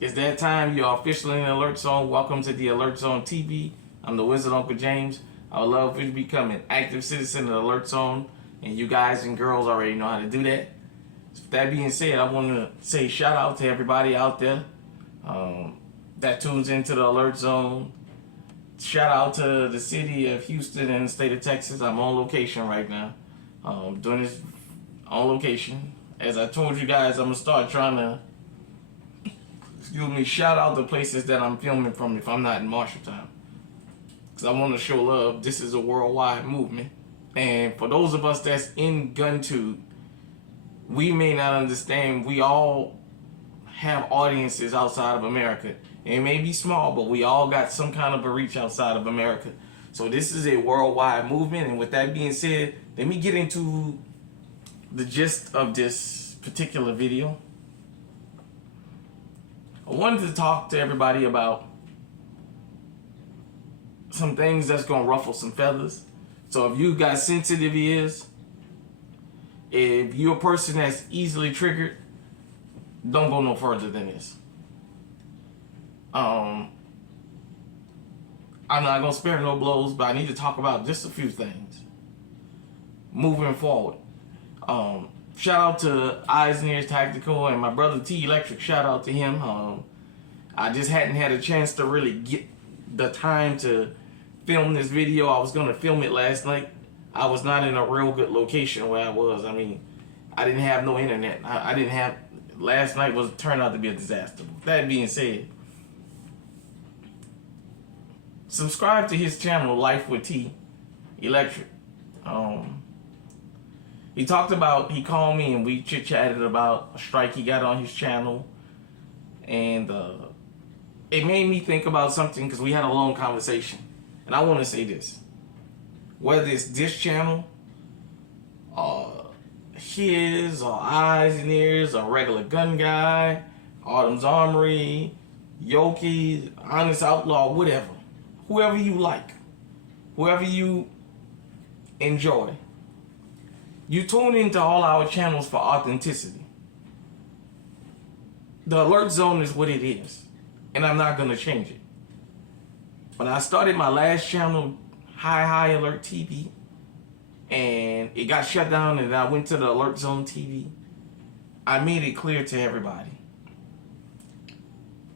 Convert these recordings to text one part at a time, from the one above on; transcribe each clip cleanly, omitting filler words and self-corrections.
It's that time. You're officially in the Alert Zone. Welcome to the Alert Zone TV. I'm the Wizard Uncle James. I would love for you to become an active citizen of the Alert Zone, and you guys and girls already know how to do that. With that being said, I want to say shout out to everybody out there that tunes into the Alert Zone. Shout out to the city of Houston and the state of Texas. I'm on location right now, doing this on location. As I told you guys, I'm gonna start trying to shout out the places that I'm filming from if I'm not in Marshalltown. Because I want to show love. This is a worldwide movement. And for those of us that's in GunTube, we may not understand. We all have audiences outside of America. It may be small, but we all got some kind of a reach outside of America. So this is a worldwide movement. And with that being said, let me get into the gist of this particular video. I wanted to talk to everybody about some things that's going to ruffle some feathers. So if you got sensitive ears, if you're a person that's easily triggered, don't go no further than this. I'm not going to spare no blows, but I need to talk about just a few things moving forward. Shout out to Eyes and Ears Tactical and my brother T Electric. Shout out to him. I just hadn't had a chance to really get the time to film this video. I was going to film it last night. I was not in a real good location where I was. I mean, I didn't have no internet. I didn't have... Last night turned out to be a disaster. That being said, subscribe to his channel, Life with T Electric. He called me and we chit-chatted about a strike he got on his channel. And it made me think about something because we had a long conversation. And I want to say this. Whether it's this channel, his, or Eyes and Ears, or Regular Gun Guy, Autumn's Armory, Yoki, Honest Outlaw, whatever. Whoever you like. Whoever you enjoy. You tune into all our channels for authenticity. The Alert Zone is what it is, and I'm not going to change it. When I started my last channel, High Alert TV, and it got shut down and I went to the Alert Zone TV, I made it clear to everybody.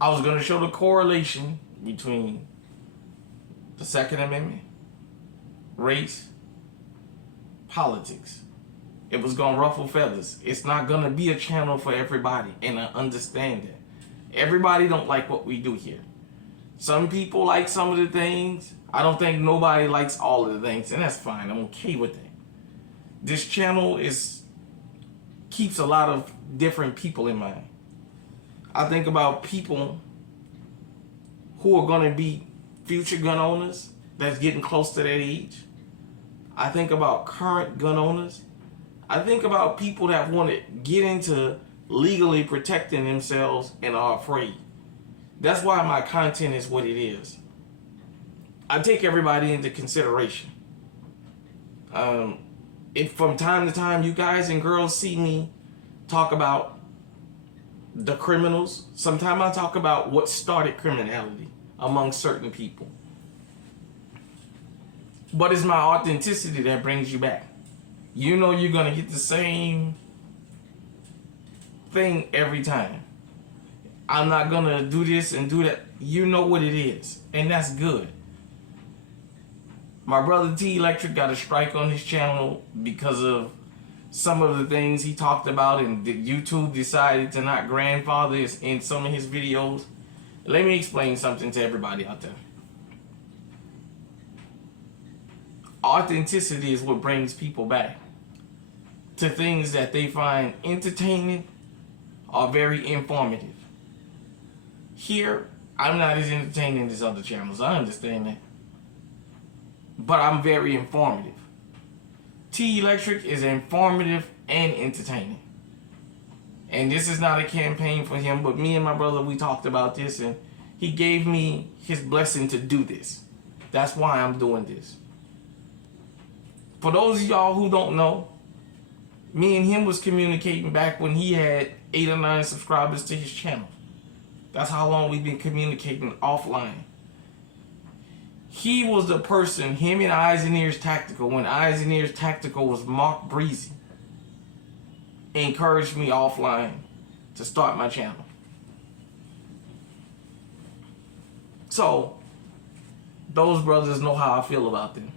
I was going to show the correlation between the Second Amendment, race, politics. It was going to ruffle feathers. It's not going to be a channel for everybody, and I understand that. Everybody don't like what we do here. Some people like some of the things. I don't think nobody likes all of the things, and that's fine. I'm okay with that. This channel keeps a lot of different people in mind. I think about people who are going to be future gun owners that's getting close to that age. I think about current gun owners. I think about people that want to get into legally protecting themselves and are afraid. That's why my content is what it is. I take everybody into consideration. If from time to time you guys and girls see me talk about the criminals, sometimes I talk about what started criminality among certain people. But it's my authenticity that brings you back. You know you're going to get the same thing every time. I'm not going to do this and do that. You know what it is. And that's good. My brother T Electric got a strike on his channel because of some of the things he talked about, and YouTube decided to not grandfather in some of his videos. Let me explain something to everybody out there. Authenticity is what brings people back to things that they find entertaining or very informative. Here, I'm not as entertaining as other channels. I understand that. But I'm very informative. T Electric is informative and entertaining. And this is not a campaign for him, but me and my brother, we talked about this, and he gave me his blessing to do this. That's why I'm doing this. For those of y'all who don't know, me and him was communicating back when he had 8 or 9 subscribers to his channel. That's how long we've been communicating offline. He was the person, him and Eyes and Ears Tactical, when Eyes and Ears Tactical was Mark Breezy, encouraged me offline to start my channel. So, those brothers know how I feel about them.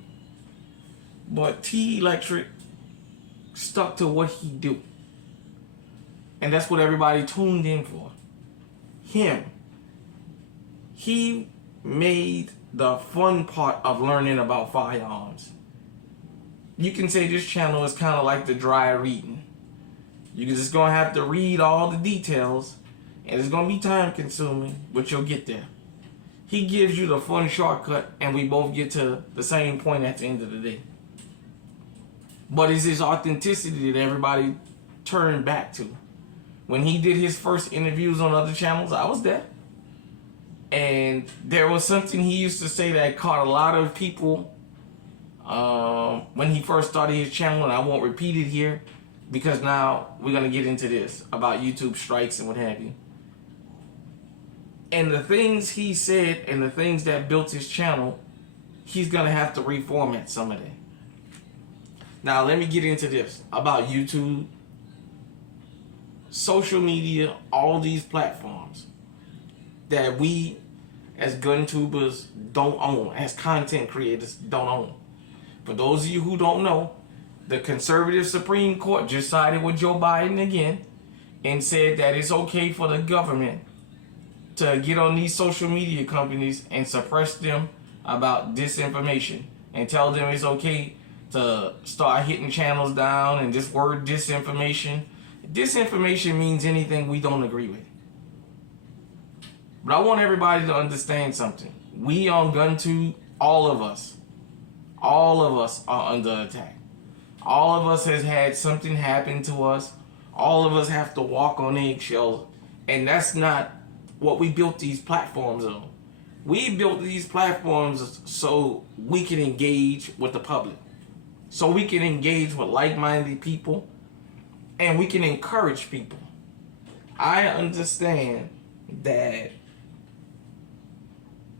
But T Electric stuck to what he do. And that's what everybody tuned in for. Him. He made the fun part of learning about firearms. You can say this channel is kind of like the dry reading. You're just going to have to read all the details, and it's going to be time consuming, but you'll get there. He gives you the fun shortcut, and we both get to the same point at the end of the day. But it's his authenticity that everybody turned back to. When he did his first interviews on other channels, I was there. And there was something he used to say that caught a lot of people when he first started his channel, and I won't repeat it here because now we're going to get into this about YouTube strikes and what have you. And the things he said and the things that built his channel, he's going to have to reformat some of that. Now, let me get into this about YouTube, social media, all these platforms that we as gun tubers don't own, as content creators don't own. For those of you who don't know, the conservative Supreme Court just sided with Joe Biden again and said that it's okay for the government to get on these social media companies and suppress them about disinformation and tell them it's okay to start hitting channels down. And this word disinformation means anything we don't agree with. But I want everybody to understand something. We on GunTube, all of us are under attack. All of us has had something happen to us. All of us have to walk on eggshells. And that's not what we built these platforms on. We built these platforms so we can engage with the public. So we can engage with like-minded people. And we can encourage people. I understand that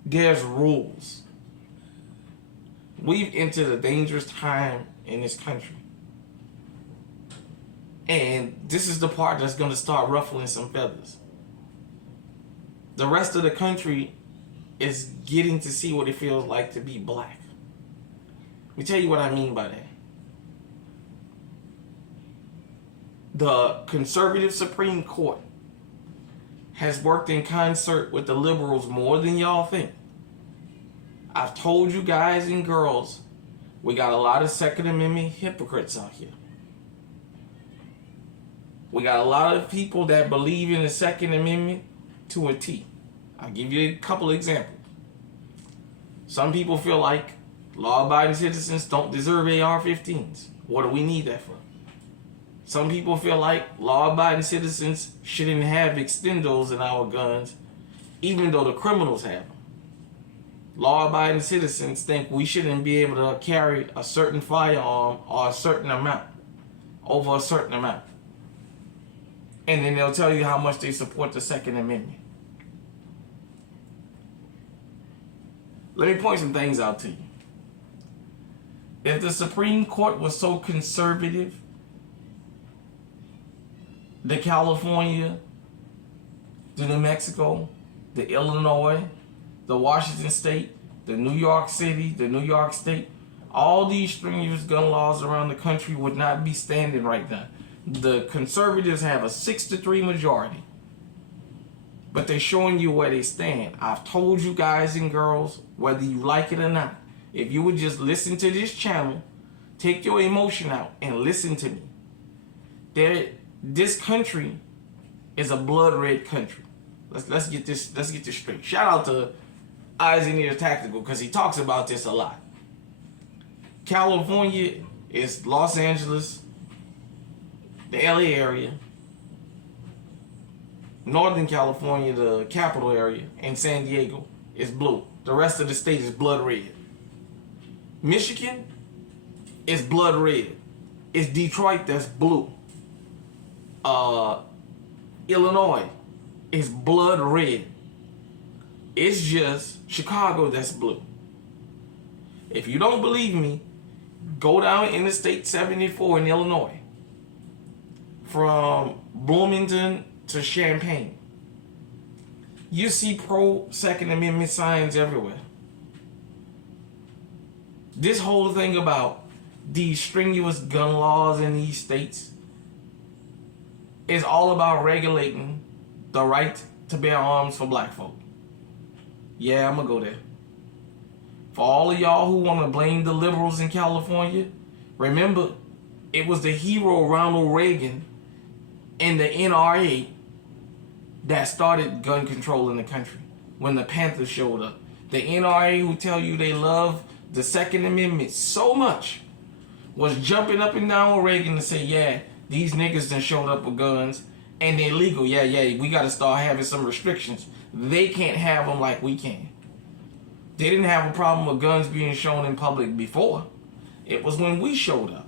there's rules. We've entered a dangerous time in this country. And this is the part that's going to start ruffling some feathers. The rest of the country is getting to see what it feels like to be black. Let me tell you what I mean by that. The conservative Supreme Court has worked in concert with the liberals more than y'all think. I've told you guys and girls, we got a lot of Second Amendment hypocrites out here. We got a lot of people that believe in the Second Amendment to a T. I'll give you a couple of examples. Some people feel like law-abiding citizens don't deserve AR-15s. What do we need that for? Some people feel like law-abiding citizens shouldn't have extendos in our guns, even though the criminals have them. Law-abiding citizens think we shouldn't be able to carry a certain firearm or a certain amount over a certain amount. And then they'll tell you how much they support the Second Amendment. Let me point some things out to you. If the Supreme Court was so conservative, the California, the New Mexico, the Illinois, the Washington State, the New York City, the New York State, all these strenuous gun laws around the country would not be standing right now. The conservatives have a 6-3 majority, but they're showing you where they stand. I've told you guys and girls, whether you like it or not, if you would just listen to this channel, take your emotion out and listen to me. This country is a blood red country. Let's get this straight. Shout out to Eyes and Ears Tactical because he talks about this a lot. California is Los Angeles, the LA area, Northern California, the capital area, and San Diego is blue. The rest of the state is blood red. Michigan is blood red. It's Detroit that's blue. Illinois is blood red. It's just Chicago that's blue. If you don't believe me, go down Interstate 74 in Illinois. From Bloomington to Champaign. You see pro Second Amendment signs everywhere. This whole thing about these strenuous gun laws in these states is all about regulating the right to bear arms for black folk. Yeah, I'm gonna go there. For all of y'all who want to blame the liberals in California, remember, it was the hero Ronald Reagan and the NRA that started gun control in the country when the Panthers showed up. The NRA, who tell you they love the Second Amendment so much, was jumping up and down with Reagan to say, yeah, these niggas done showed up with guns and they're legal. Yeah, we got to start having some restrictions. They can't have them like we can. They didn't have a problem with guns being shown in public before. It was when we showed up.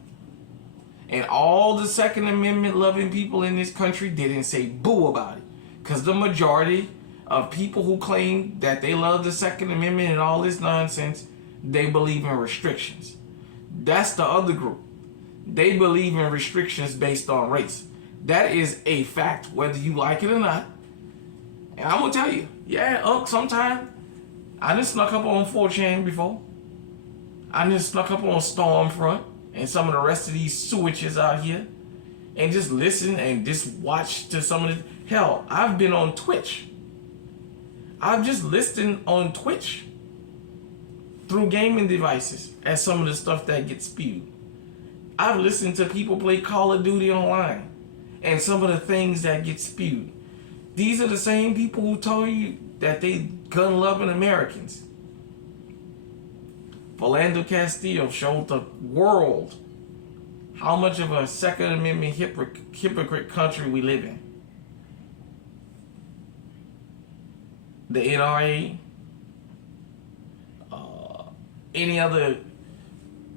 And all the Second Amendment loving people in this country didn't say boo about it. Because the majority of people who claim that they love the Second Amendment and all this nonsense, they believe in restrictions. That's the other group. They believe in restrictions based on race. That is a fact, whether you like it or not. And I'm going to tell you, sometime I just snuck up on 4chan before. I just snuck up on Stormfront and some of the rest of these switches out here and just listen and just watch to some of the... Hell, I've been on Twitch. I've just listened on Twitch through gaming devices at some of the stuff that gets spewed. I've listened to people play Call of Duty online and some of the things that get spewed. These are the same people who told you that they gun-loving Americans. Philando Castillo showed the world how much of a Second Amendment hypocrite country we live in. The NRA, any other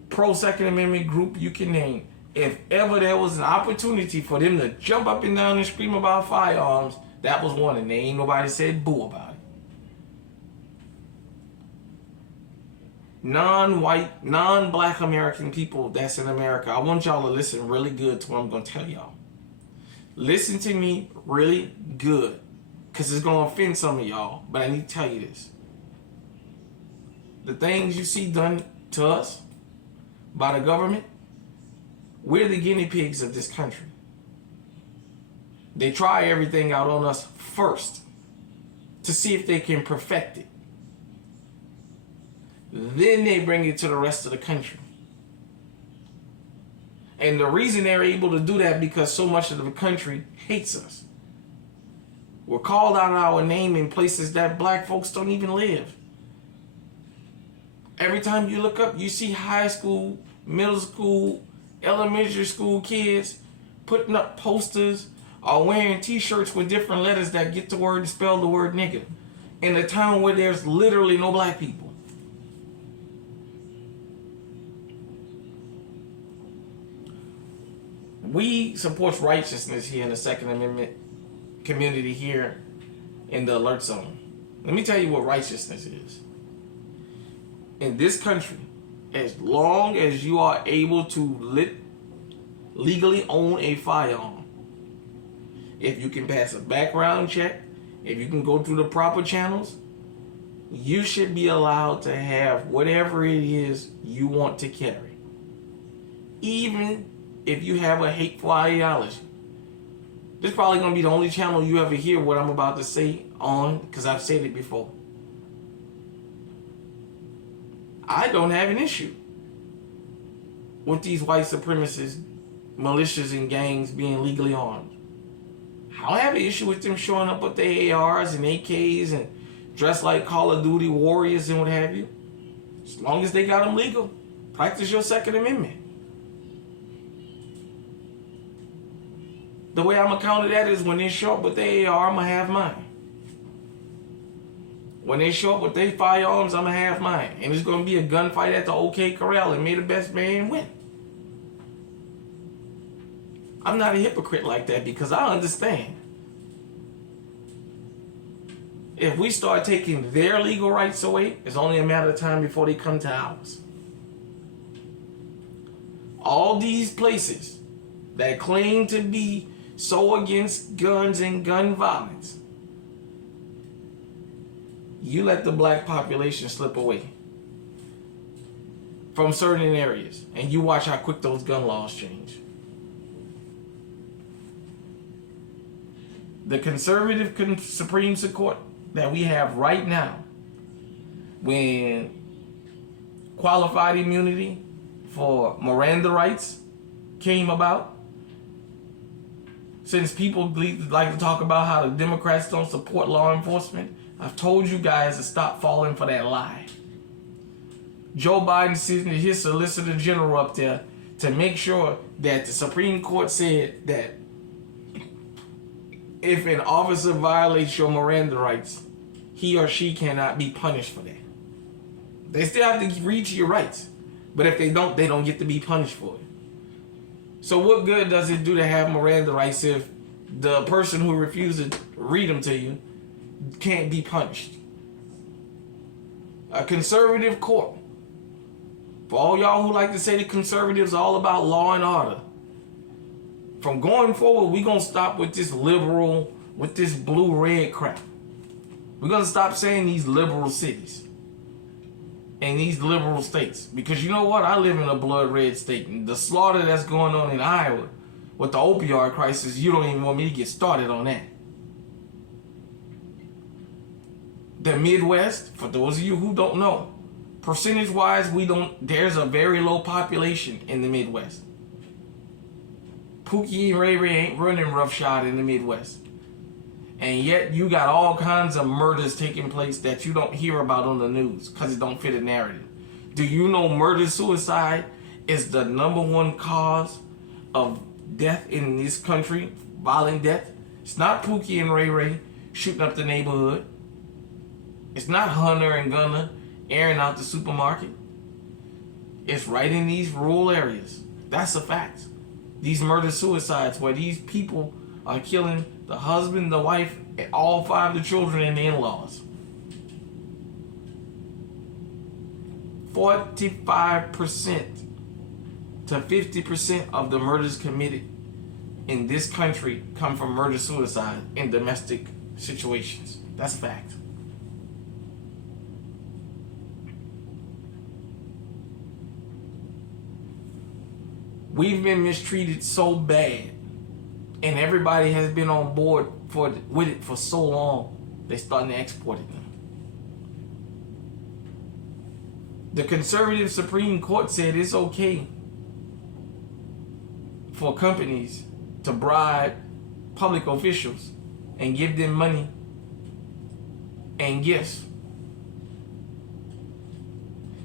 pro-Second Amendment group you can name, if ever there was an opportunity for them to jump up and down and scream about firearms, that was one, and there ain't nobody said boo about it. Non-white, non-black American people that's in America, I want y'all to listen really good to what I'm going to tell y'all. Listen to me really good, because it's going to offend some of y'all, but I need to tell you this. The things you see done to us by the government, we're the guinea pigs of this country. They try everything out on us first to see if they can perfect it. Then they bring it to the rest of the country. And the reason they're able to do that because so much of the country hates us. We're called out our name in places that black folks don't even live. Every time you look up, you see high school, middle school, elementary school kids putting up posters or wearing t-shirts with different letters that get the word and spell the word nigga in a town where there's literally no black people. We support righteousness here in the Second Amendment community here in the alert zone. Let me tell you what righteousness is. In this country, as long as you are able to legally own a firearm, if you can pass a background check, if you can go through the proper channels, you should be allowed to have whatever it is you want to carry. Even if you have a hateful ideology. This is probably going to be the only channel you ever hear what I'm about to say on, because I've said it before. I don't have an issue with these white supremacists, militias, and gangs being legally armed. I don't have an issue with them showing up with their ARs and AKs and dressed like Call of Duty warriors and what have you. As long as they got them legal. Practice your Second Amendment. The way I'm going to counter that is when they show up with their AR, I'm going to have mine. When they show up with their firearms, I'm going to have mine. And it's going to be a gunfight at the OK Corral and may the best man win. I'm not a hypocrite like that because I understand If we start taking their legal rights away, it's only a matter of time before they come to ours. All these places that claim to be so against guns and gun violence, you let the black population slip away from certain areas, and you watch how quick those gun laws change. The conservative Supreme Court that we have right now, when qualified immunity for Miranda rights came about, since people like to talk about how the Democrats don't support law enforcement, I've told you guys to stop falling for that lie. Joe Biden sent his Solicitor General up there to make sure that the Supreme Court said that if an officer violates your Miranda rights, he or she cannot be punished for that. They still have to read to your rights, but if they don't get to be punished for it. So what good does it do to have Miranda rights if the person who refuses to read them to you can't be punished? A conservative court. For all y'all who like to say the conservatives are all about law and order, from going forward, we're going to stop with this liberal, with this blue-red crap. We're going to stop saying these liberal cities and these liberal states. Because you know what? I live in a blood-red state. And the slaughter that's going on in Iowa with the opioid crisis, you don't even want me to get started on that. The Midwest, for those of you who don't know, percentage-wise, there's a very low population in the Midwest. Pookie and Ray Ray ain't running roughshod in the Midwest. And yet you got all kinds of murders taking place that you don't hear about on the news because it don't fit a narrative. Do you know murder-suicide is the #1 cause of death in this country? Violent death. It's not Pookie and Ray Ray shooting up the neighborhood. It's not Hunter and Gunner airing out the supermarket. It's right in these rural areas. That's a fact. These murder-suicides where these people are killing the husband, the wife, and all 5 of the children and the in-laws. 45% to 50% of the murders committed in this country come from murder-suicide in domestic situations. That's a fact. We've been mistreated so bad, and everybody has been on board with it for so long, they're starting to export it now. The conservative Supreme Court said it's okay for companies to bribe public officials and give them money and gifts.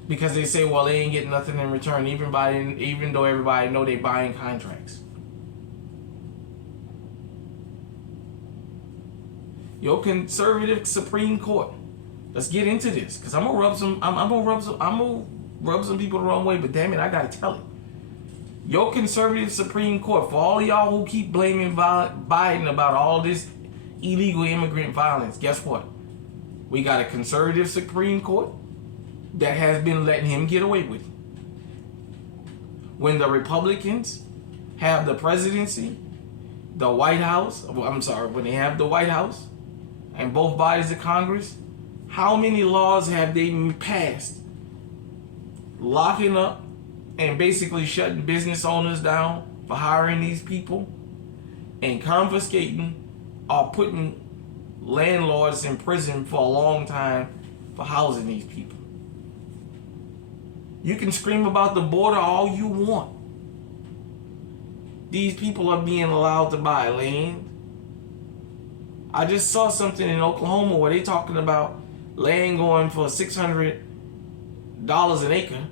Because they say, well, they ain't getting nothing in return, even though everybody know they buying contracts. Your conservative Supreme Court. Let's get into this, cause I'm gonna rub some people the wrong way, but damn it, I gotta tell it. Your conservative Supreme Court, for all y'all who keep blaming Biden about all this illegal immigrant violence, guess what? We got a conservative Supreme Court that has been letting him get away with it. When the Republicans have the presidency, the White House, when they have the White House and both bodies of Congress, how many laws have they passed locking up and basically shutting business owners down for hiring these people and confiscating or putting landlords in prison for a long time for housing these people? You can scream about the border all you want. These people are being allowed to buy land. I just saw something in Oklahoma where they talking about land going for $600 an acre.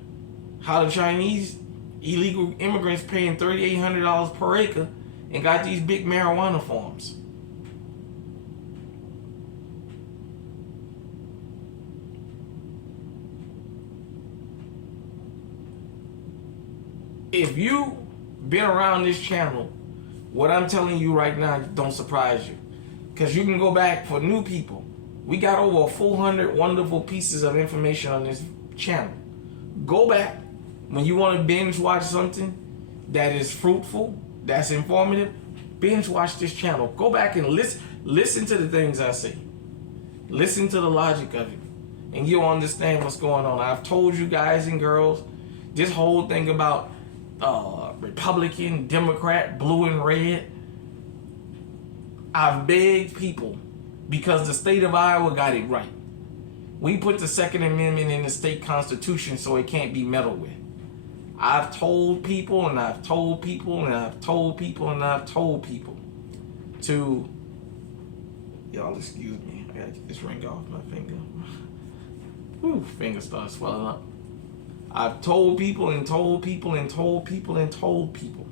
How the Chinese illegal immigrants paying $3,800 per acre and got these big marijuana farms. If you've been around this channel, what I'm telling you right now don't surprise you. Because you can go back for new people. We got over 400 wonderful pieces of information on this channel. Go back when you want to binge watch something that is fruitful, that's informative. Binge watch this channel. Go back and listen to the things I say. Listen to the logic of it, and you'll understand what's going on. I've told you guys and girls, this whole thing about Republican, Democrat, blue and red. I've begged people, because the state of Iowa got it right. We put the Second Amendment in the state constitution so it can't be meddled with. I've told people and I've told people and I've told people and I've told people to, y'all excuse me, I gotta get this ring off my finger. Whew, finger starts swelling up. I've told people and told people and told people and told people.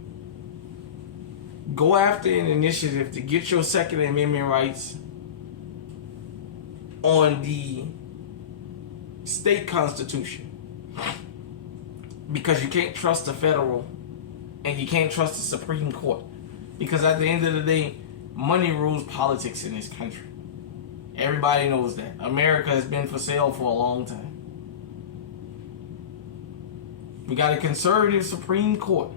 Go after an initiative to get your Second Amendment rights on the state constitution. Because you can't trust the federal and you can't trust the Supreme Court. Because at the end of the day, money rules politics in this country. Everybody knows that. America has been for sale for a long time. We got a conservative Supreme Court.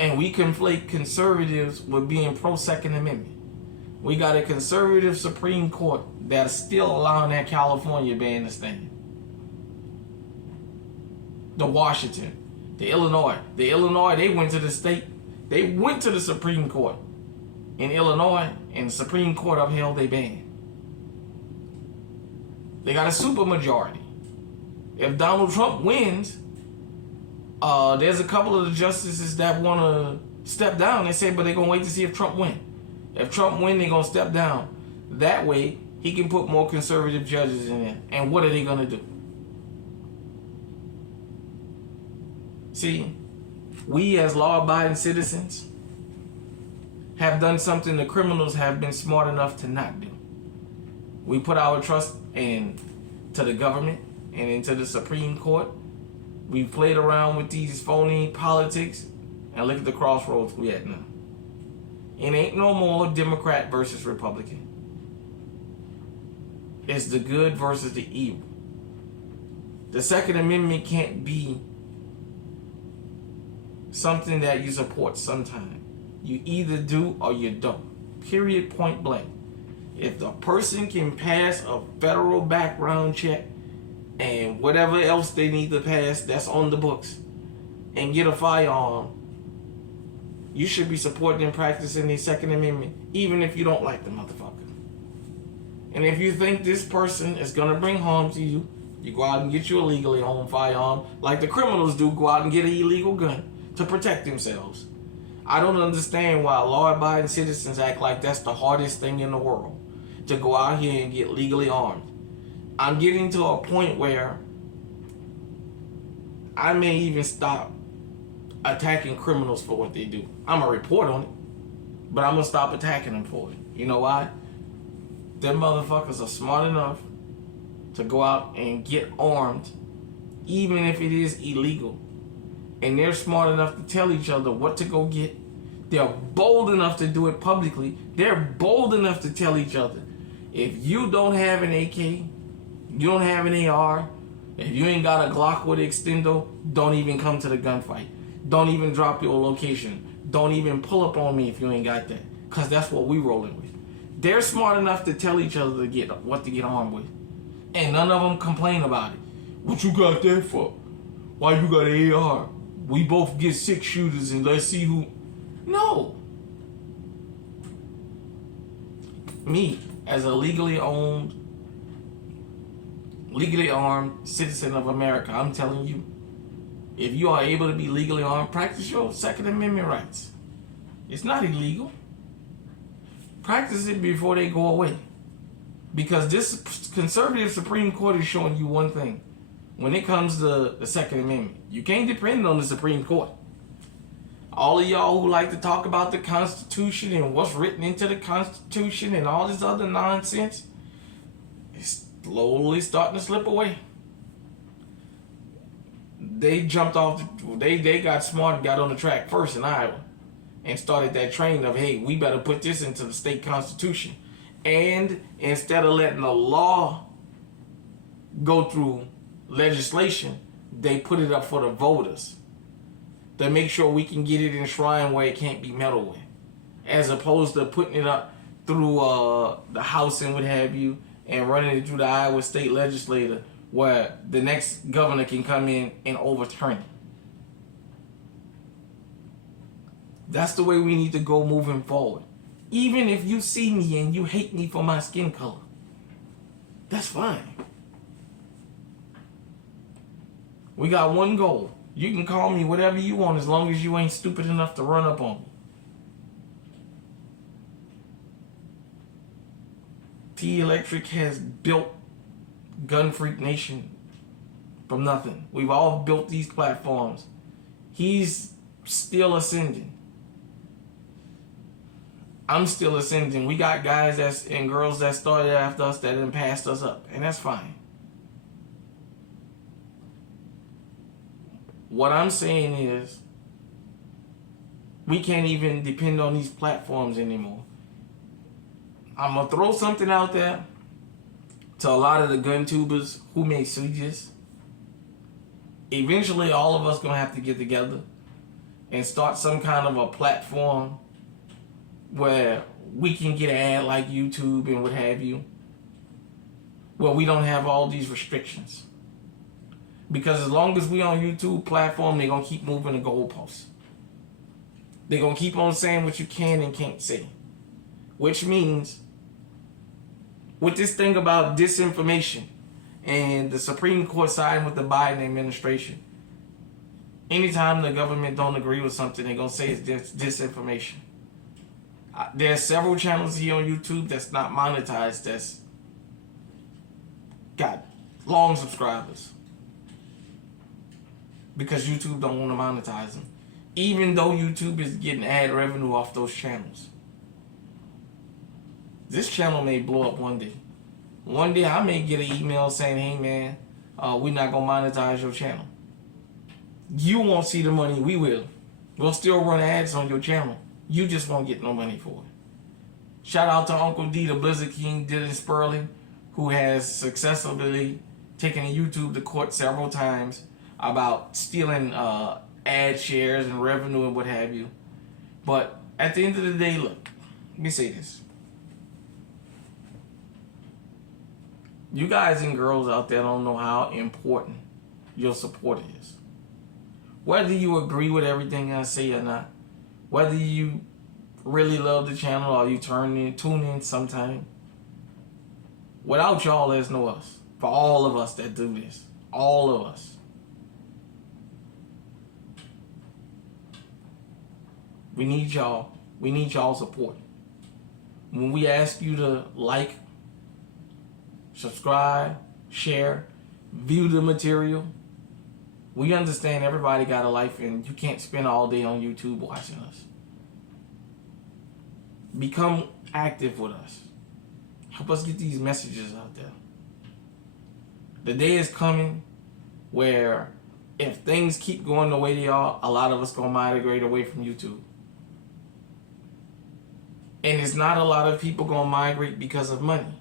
And we conflate conservatives with being pro-Second Amendment. We got a conservative Supreme Court that's still allowing that California ban to stand. The Washington, the Illinois. The Illinois, they went to the state. They went to the Supreme Court in Illinois, and the Supreme Court upheld their ban. They got a supermajority. If Donald Trump wins, there's a couple of the justices that want to step down. They say, but they're going to wait to see if Trump wins. If Trump wins, they're going to step down. That way, he can put more conservative judges in there. And what are they going to do? See, we as law-abiding citizens have done something the criminals have been smart enough to not do. We put our trust into the government and into the Supreme Court. We've played around with these phony politics, and look at the crossroads we at now. It ain't no more Democrat versus Republican. It's the good versus the evil. The Second Amendment can't be something that you support sometime. You either do or you don't. Period, point blank. If the person can pass a federal background check and whatever else they need to pass that's on the books and get a firearm, you should be supporting and practicing the Second Amendment, even if you don't like the motherfucker. And if you think this person is going to bring harm to you, you go out and get you a legally owned firearm, like the criminals do, go out and get an illegal gun to protect themselves. I don't understand why law-abiding citizens act like that's the hardest thing in the world, to go out here and get legally armed. I'm getting to a point where I may even stop attacking criminals for what they do. I'm going to report on it, but I'm going to stop attacking them for it. You know why? Them motherfuckers are smart enough to go out and get armed, even if it is illegal. And they're smart enough to tell each other what to go get. They're bold enough to do it publicly. They're bold enough to tell each other, if you don't have an AK, you don't have an AR, if you ain't got a Glock with extendo, don't even come to the gunfight. Don't even drop your location. Don't even pull up on me if you ain't got that. Because that's what we rolling with. They're smart enough to tell each other to get what to get armed with. And none of them complain about it. What you got that for? Why you got an AR? We both get 6 shooters and let's see who... No. Me, as a legally owned, legally armed citizen of America, I'm telling you, if you are able to be legally armed, practice your Second Amendment rights. It's not illegal. Practice it before they go away. Because this conservative Supreme Court is showing you one thing. When it comes to the Second Amendment, you can't depend on the Supreme Court. All of y'all who like to talk about the Constitution and what's written into the Constitution and all this other nonsense, it's slowly starting to slip away. They jumped off, they got smart and got on the track first in Iowa and started that train of, hey, we better put this into the state constitution. And instead of letting the law go through legislation, they put it up for the voters to make sure we can get it enshrined where it can't be meddled with, as opposed to putting it up through the House and what have you, and running it through the Iowa State Legislature, where the next governor can come in and overturn it. That's the way we need to go moving forward. Even if you see me and you hate me for my skin color, that's fine. We got one goal. You can call me whatever you want as long as you ain't stupid enough to run up on me. T Electric has built Gun Freak Nation from nothing. We've all built these platforms. He's still ascending. I'm still ascending. We got guys and girls that started after us that then passed us up, and that's fine. What I'm saying is, we can't even depend on these platforms anymore. I'm gonna throw something out there to a lot of the gun tubers who may suggest. Eventually, all of us gonna have to get together and start some kind of a platform where we can get an ad like YouTube and what have you, where we don't have all these restrictions. Because as long as we on YouTube platform, they're gonna keep moving the goalposts. They're gonna keep on saying what you can and can't say. Which means, with this thing about disinformation and the Supreme Court siding with the Biden administration, anytime the government don't agree with something, they're gonna say it's disinformation. There's several channels here on YouTube that's not monetized that's got long subscribers because YouTube don't want to monetize them, even though YouTube is getting ad revenue off those channels. This channel may blow up one day. One day I may get an email saying, hey man, we're not going to monetize your channel. You won't see the money, we will. We'll still run ads on your channel. You just won't get no money for it. Shout out to Uncle D, the Blizzard King, Dylan Sperling, who has successfully taken YouTube to court several times about stealing ad shares and revenue and what have you. But at the end of the day, look, let me say this. You guys and girls out there don't know how important your support is. Whether you agree with everything I say or not, whether you really love the channel or you tune in sometime, without y'all, there's no us. For all of us that do this, all of us. We need y'all. We need y'all support. When we ask you to like, subscribe, share, view the material, we understand everybody got a life and you can't spend all day on YouTube watching us. Become active with us. Help us get these messages out there. The day is coming where if things keep going the way they are, a lot of us gonna migrate away from YouTube. And it's not a lot of people gonna migrate because of money.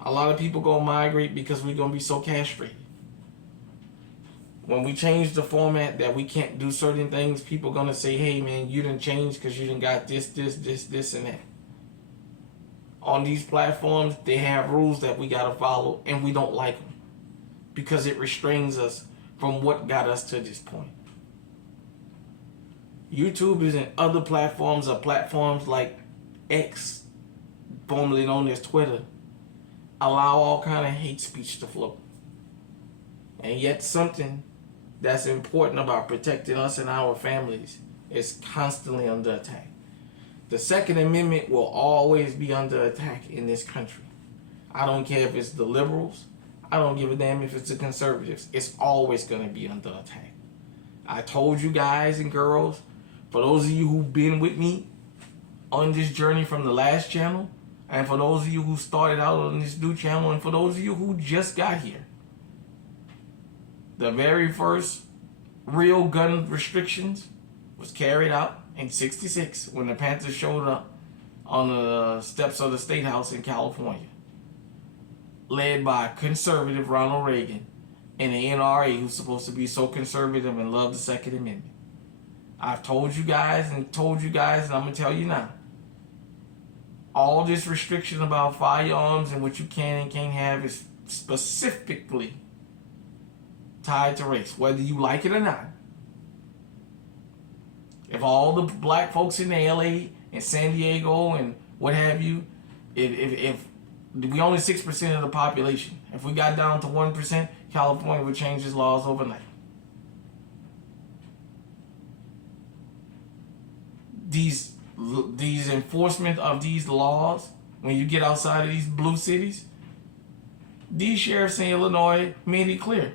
A lot of people gonna migrate because we're gonna be so castrated. When we change the format that we can't do certain things, people gonna say, hey man, you didn't change because you didn't got this, and that. On these platforms, they have rules that we gotta follow, and we don't like them because it restrains us from what got us to this point. YouTube is in other platforms or platforms like X, formerly known as Twitter, allow all kind of hate speech to flow. And yet something that's important about protecting us and our families is constantly under attack. The Second Amendment will always be under attack in this country. I don't care if it's the liberals. I don't give a damn if it's the conservatives. It's always going to be under attack. I told you guys and girls, for those of you who've been with me on this journey from the last channel, and for those of you who started out on this new channel, and for those of you who just got here, the very first real gun restrictions was carried out in '66 when the Panthers showed up on the steps of the State House in California, led by conservative Ronald Reagan and the NRA, who's supposed to be so conservative and love the Second Amendment. I've told you guys, and I'm going to tell you now. All this restriction about firearms and what you can and can't have is specifically tied to race, whether you like it or not. If all the black folks in the LA and San Diego and what have you, if we only 6% of the population, if we got down to 1%, California would change its laws overnight. These enforcement of these laws, when you get outside of these blue cities, these sheriffs in Illinois made it clear.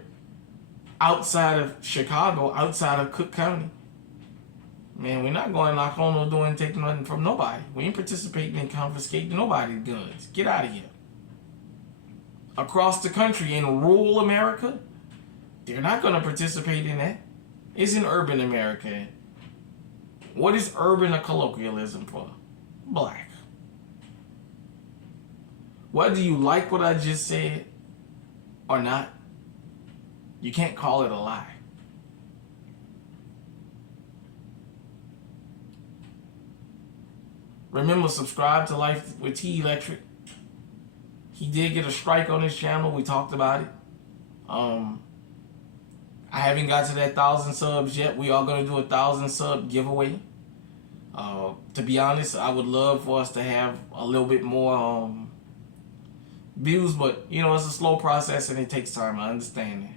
Outside of Chicago, outside of Cook County, man, we're not going to knock on no door and take nothing from nobody. We ain't participating in confiscating nobody's guns. Get out of here. Across the country, in rural America, they're not going to participate in that. It's in urban America. What is urban a colloquialism for? Black. Whether you like what I just said or not, you can't call it a lie. Remember, subscribe to Life with T Electric. He did get a strike on his channel. We talked about it. I haven't got to that 1,000 subs yet. We are going to do a 1,000 sub giveaway. To be honest, I would love for us to have a little bit more views, but you know, it's a slow process and it takes time. I understand that.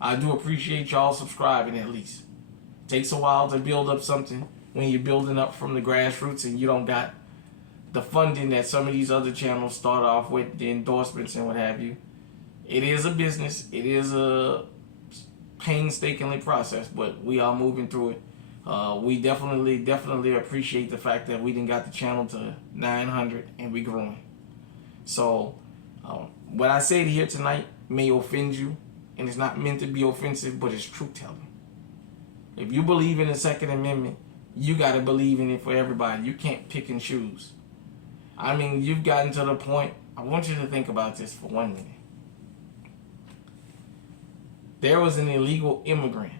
I do appreciate y'all subscribing at least. It takes a while to build up something when you're building up from the grassroots and you don't got the funding that some of these other channels start off with, the endorsements and what have you. It is a business. It is a painstakingly process, but we are moving through it. We definitely appreciate the fact that we done got the channel to 900 and we growing. So what I say here tonight may offend you, and it's not meant to be offensive, but it's truth telling. If you believe in the Second Amendment, you got to believe in it for everybody. You can't pick and choose. I mean, you've gotten to the point, I want you to think about this for 1 minute. There was an illegal immigrant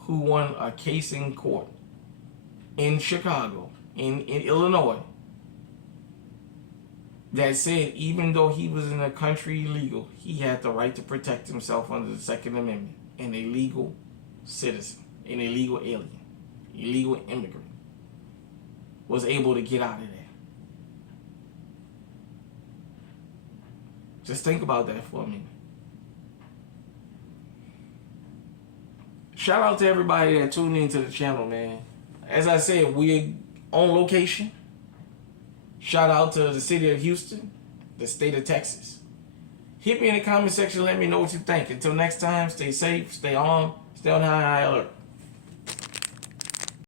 who won a case in court in Chicago, in Illinois, that said even though he was in a country illegal, he had the right to protect himself under the Second Amendment. An illegal citizen, an illegal alien, illegal immigrant was able to get out of there. Just think about that for a minute. Shout out to everybody that tuned into the channel, man. As I said, we're on location. Shout out to the city of Houston, the state of Texas. Hit me in the comment section. Let me know what you think. Until next time, stay safe, stay on high alert.